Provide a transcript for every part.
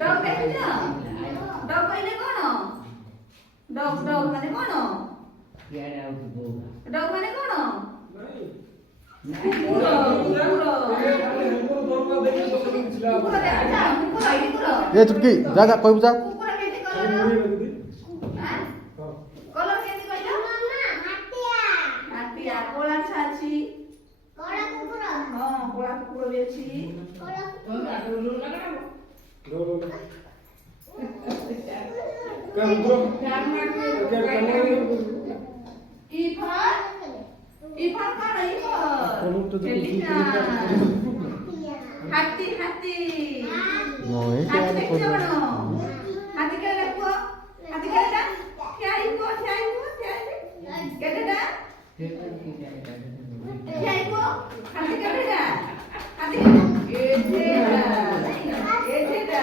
Dog ଦେଖିଛ? Dog କହିଲେ କଣ? Dog ମାନେ କଣ? Dog ମାନେ କଣ? ये चुटकी जा जा कोई बुझा କଲର କେମିତି କହିଲ? ହାତିଆ କଳା ଅଛି। କଳା କୁକୁର ହଁ କଳା କୁକୁର ବି ଅଛି। ଇଫର କଣ ହାତୀ ହାତୀ ହାତୀ ଦେଖିଛ କଣ? ହାତୀ କେବେ ଦେଖୁଅ? ହାତୀ କେତେଟା? ଠିଆ ହେଇବ ଠିଆ ହେଇବ ଠିଆ ହେଇବ କେତେଟା? ଠିଆ ହେଇବ ହାତୀ କେତେଟା? ହାତୀ ଏଠେଟା ଏଠେଟା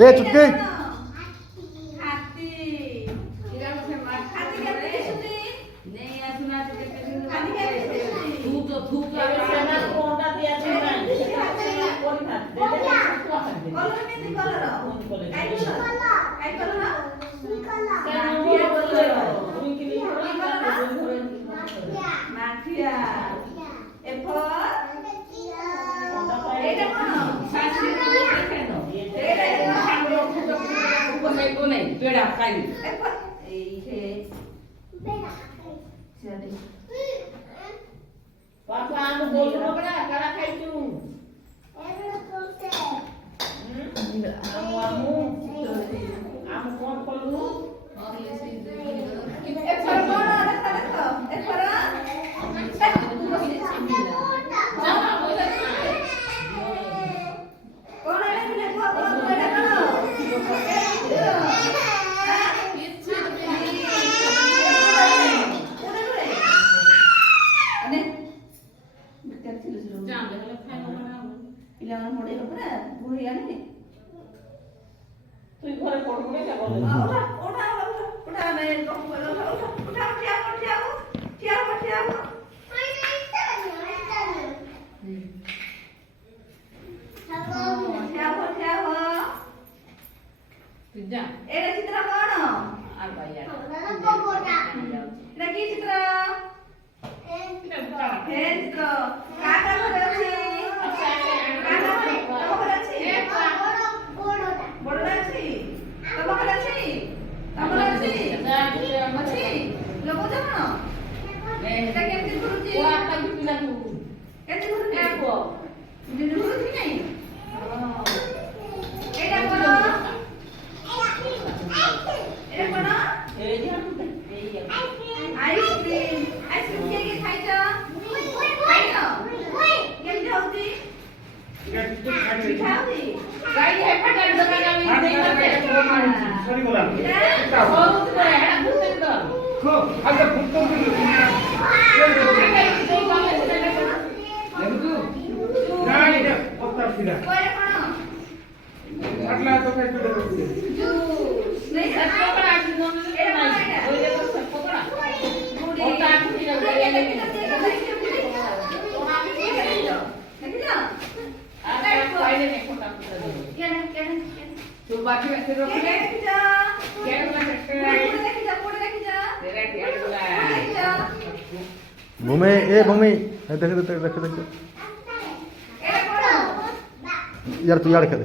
ये चुटकी ଏଟା ଚିତ୍ର କଣ? ଏଟା କି ଚିତ୍ର? ଫେନ୍ ଚିତ୍ର କାଟା ଘରେ ଅଛି? କାଟା ଘରେ ତମ ଘରେ ଅଛି? ବଡଟା ଅଛି? ତମ ଘରେ ଅଛି? ତମର ଅଛି? ଅଛି? ଲଗଉଛ କଣ? ଏଟା କେମିତି ଘୁରୁଛି? କେମିତି ଘୁରୁଛି? ଘୁରୁଛି କି ନାଇଁ? ଏଇଟା କଣ? ଏଇଟା କଣ? ଆଇସ୍କ୍ରିମ୍ ଆଇସ୍କ୍ରିମ୍ କିଏ କିଏ ଖାଇଛ? ଖାଇଛ? କେମିତି ହଉଛି? ମିଠା ହଉଛି? भूमि ए भूमि देख देख देख देख यार तू यार खेल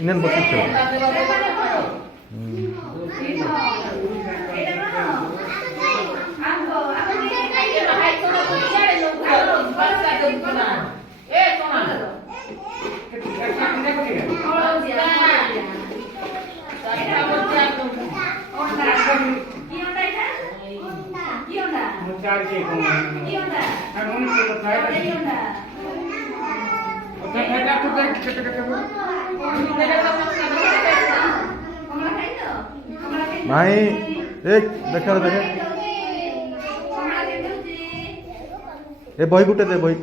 इन्हें बच्चे खेल Lagi kong. Iyo na. Ano ni ko tayo? Iyo na. Otak ada aku dah kata-kata. Kemana itu? Kemana itu? माही एक देखा देखे Kemana itu sih? ए बही गुटे दे बही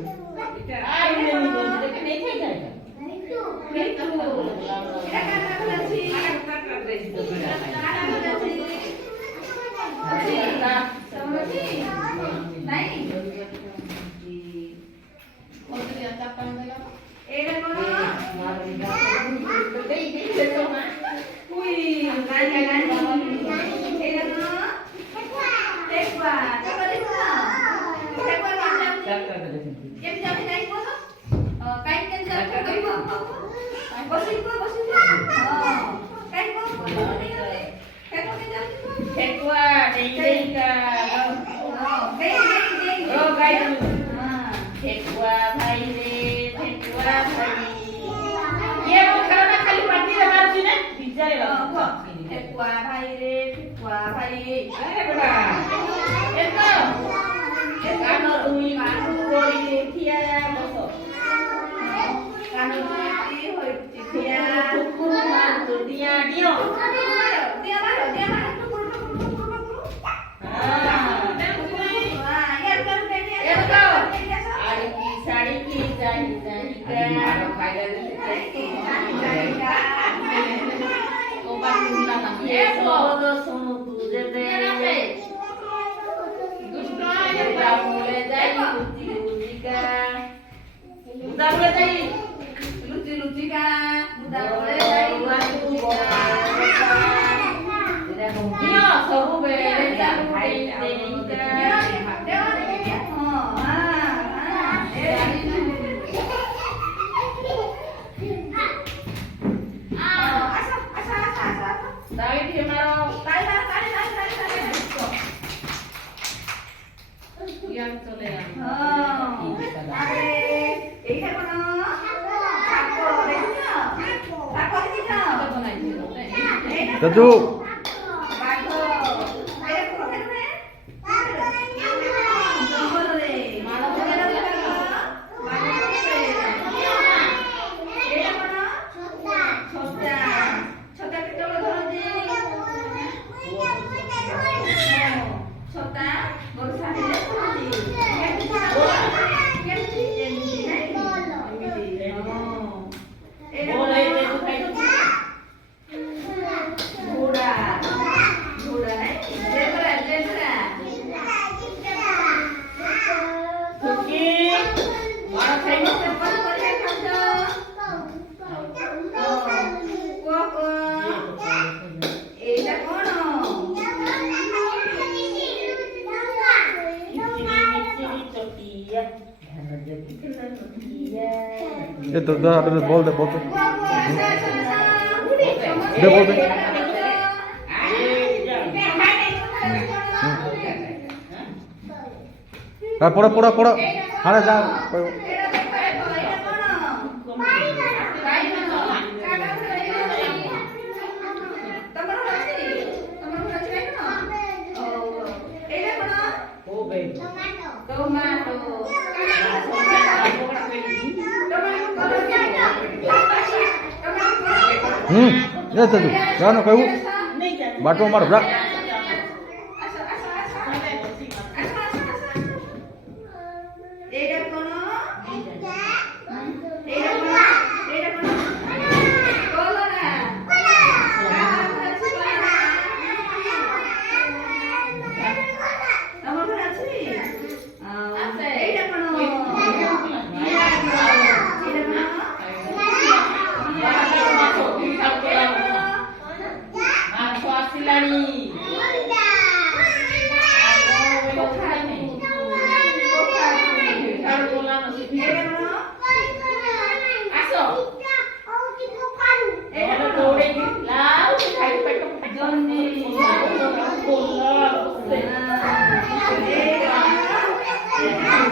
जजू ये तो बोल दे बोल दे पड़ा पड़ा पड़ा हाँ जा ये तो जानो कहू बाटो मार ब्रा